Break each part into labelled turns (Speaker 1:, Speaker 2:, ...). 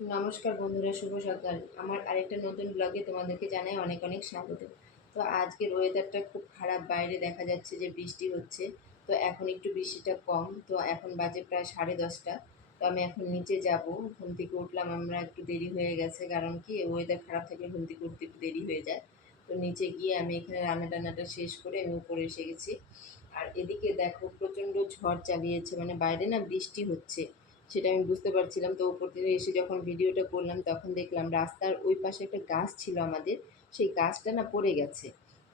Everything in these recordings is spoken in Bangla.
Speaker 1: নমস্কার বন্ধুরা, শুভ সকাল। আমার আরেকটা নতুন ব্লগে তোমাদেরকে জানাই অনেক অনেক স্বাগত। তো আজকের ওয়েদারটা খুব খারাপ, বাইরে দেখা যাচ্ছে যে বৃষ্টি হচ্ছে। তো এখন একটু বৃষ্টিটা কম, তো এখন বাজে প্রায় সাড়ে দশটা। তো আমি এখন নিচে যাব, ঘুম থেকে উঠলাম, আমরা একটু দেরি হয়ে গেছে, কারণ কি ওয়েদার খারাপ থাকলে ঘুম থেকে উঠতে একটু দেরি হয়ে যায়। তো নিচে গিয়ে আমি এখানে রান্না টান্নাটা শেষ করে আমি উপরে এসে গেছি। আর এদিকে দেখো প্রচণ্ড ঝড় চালিয়েছে মানে বাইরে না বৃষ্টি হচ্ছে। সেটা আমি বুঝতে পারছিলাম। তো উপর থেকে এসে যখন ভিডিওটা করলাম তখন দেখলাম রাস্তার ওই পাশে একটা গাছ ছিল আমাদের। সেই গাছটা না পড়ে গেছে।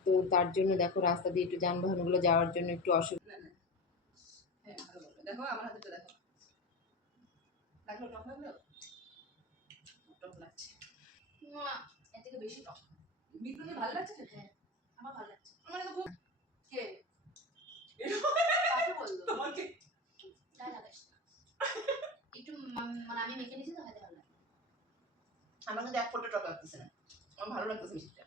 Speaker 1: তো তার জন্য দেখো রাস্তা দিয়ে একটু যানবাহনগুলো যাওয়ার জন্য একটু অসুবিধা।
Speaker 2: হ্যাঁ দেখো আমার হাতেটা দেখো। লাগল টক লাগল? টক লাগছে।
Speaker 3: এর থেকে বেশি টক।
Speaker 2: ভালো লাগছে
Speaker 3: হ্যাঁ আমার ভালো লাগছে
Speaker 2: আমার তো খুব
Speaker 3: কে কাকে বলল
Speaker 2: তোমাকে
Speaker 3: গায়ে লাগাইস না। একটু মা- মানে আমি মেখে নিয়েছি তো খেতে ভালো লাগে
Speaker 2: আমার কিন্তু এক ফোঁটা টক লাগতেছে না। আমার ভালো লাগতেছে মিষ্টিটা।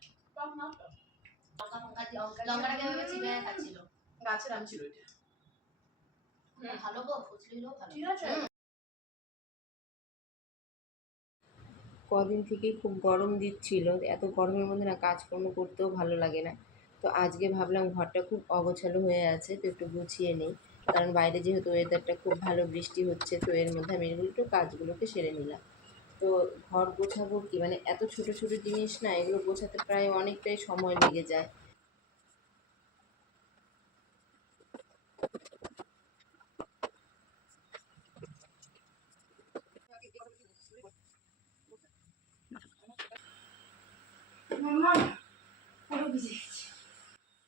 Speaker 2: গাছের আম ছিল এটা।
Speaker 3: ভালো গো ফজলি ভালো।
Speaker 2: ঠিক আছে।
Speaker 1: কদিন থেকেই খুব গরম দিচ্ছিল। এত গরমের মধ্যে না কাজকর্ম করতেও ভালো লাগে না। তো আজকে ভাবলাম ঘরটা খুব অগোছালো হয়ে আছে তো একটু গুছিয়ে নেই। কারণ বাইরে যেহেতু ওয়েদারটা খুব ভালো বৃষ্টি হচ্ছে তো এর মধ্যে আমি এগুলো একটু কাজগুলোকে সেরে নিলাম। তো ঘর গোছাবো কি? মানে এত ছোট ছোট জিনিস না, এগুলো গোছাতে প্রায় অনেকটাই সময় লেগে যায়।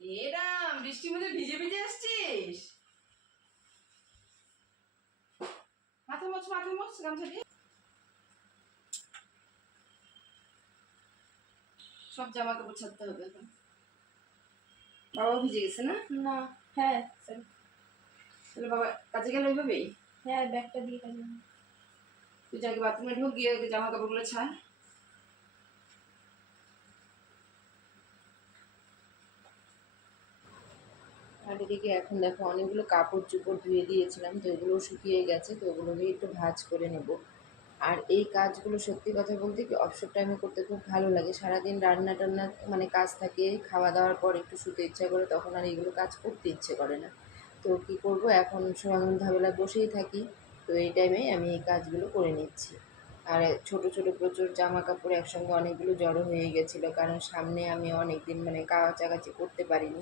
Speaker 3: ভিজে
Speaker 2: বৃষ্টির মধ্যে ভিজে ভিজে আসছিস? মাথা মোচ মাথা মোচ গামছা দিয়ে। সব জামা কাপড় ছাড়তে হবে এখন। বাবাও ভিজে গেছে না?
Speaker 3: না হ্যাঁ।
Speaker 2: তাহলে বাবা কাজে গেল ওইভাবেই?
Speaker 3: হ্যাঁ ব্যাগটা দিয়ে কাজে
Speaker 2: তুই যাকে বাথরুমে ঢুক গিয়ে আগে জামা কাপড়গুলো ছাড়।
Speaker 1: আর এদিকে এখন দেখো অনেকগুলো কাপড় চোপড় ধুয়ে দিয়েছিলাম তো এগুলোও শুকিয়ে গেছে তো ওগুলোকে একটু ভাজ করে নেব। আর এই কাজগুলো সত্যি কথা বলতে কি অবসর টাইমে করতে খুব ভালো লাগে। সারাদিন রান্না টান্না মানে কাজ থাকে, খাওয়া দাওয়ার পর একটু শুতে ইচ্ছা করে তখন আর এগুলো কাজ করতে ইচ্ছে করে না। তো কী করব? এখন সন্ধ্যাবেলা বসেই থাকি, তো এই টাইমে আমি এই কাজগুলো করে নিচ্ছি। আর ছোট ছোট প্রচুর জামা কাপড় একসঙ্গে অনেকগুলো জড়ো হয়ে গেছিল, কারণ সামনে আমি অনেক দিন মানে কাচাকাচি করতে পারিনি।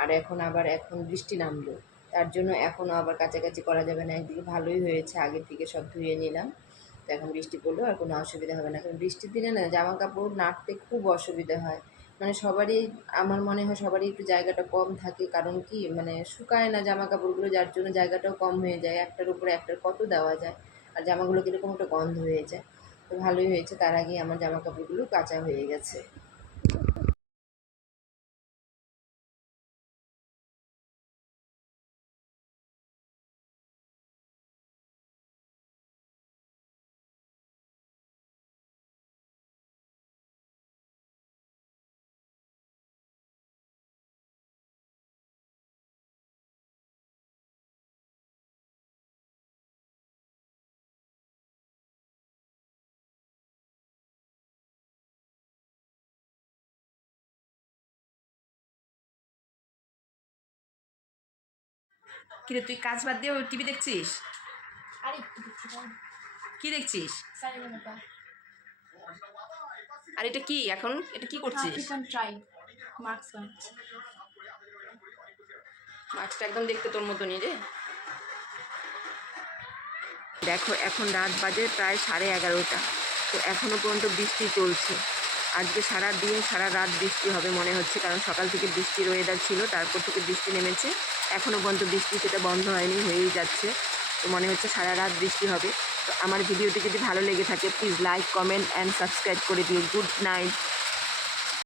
Speaker 1: আর এখন আবার এখন বৃষ্টি নামলো, তার জন্য এখনও আবার কাছাকাছি করা যাবে না। একদিকে ভালোই হয়েছে, আগে থেকে সব ধুয়ে নিলাম। তো এখন বৃষ্টি পড়লেও আর কোনো অসুবিধা হবে না। কারণ বৃষ্টির দিনে না জামা কাপড় নাড়তে খুব অসুবিধা হয়। মানে সবারই, আমার মনে হয় সবারই একটু জায়গাটা কম থাকে। কারণ কি? মানে শুকায় না জামা কাপড়গুলো যার জন্য জায়গাটাও কম হয়ে যায়। একটার উপরে একটার কত দেওয়া যায়? আর জামাগুলো কীরকম একটা গন্ধ হয়ে যায়। তো ভালোই হয়েছে। তার আগেই আমার জামা কাপড়গুলো কাঁচা হয়ে গেছে।
Speaker 2: কিরে তুই কাজ বাদ দিয়ে টিভি দেখছিস? কি দেখছিস? আর এটা কি এখন? এটা কি করছিস? মাছটা একদম দেখতে তোর মতনই রে।
Speaker 1: দেখো এখন রাত বাজে প্রায় সাড়ে এগারোটা। তো এখনও পর্যন্ত বৃষ্টি চলছে। আজকে সারা দিন, সারা রাত বৃষ্টি হবে মনে হচ্ছে, কারণ সকাল থেকে বৃষ্টির ওয়েদার ছিল, তারপর থেকে বৃষ্টি নেমেছে। এখনও পর্যন্ত বৃষ্টি সেটা বন্ধ হয়নি, হয়েই যাচ্ছে। তো মনে হচ্ছে সারা রাত বৃষ্টি হবে। তো আমার ভিডিওটি যদি ভালো লেগে থাকে please like comment and subscribe করে দিও। Good night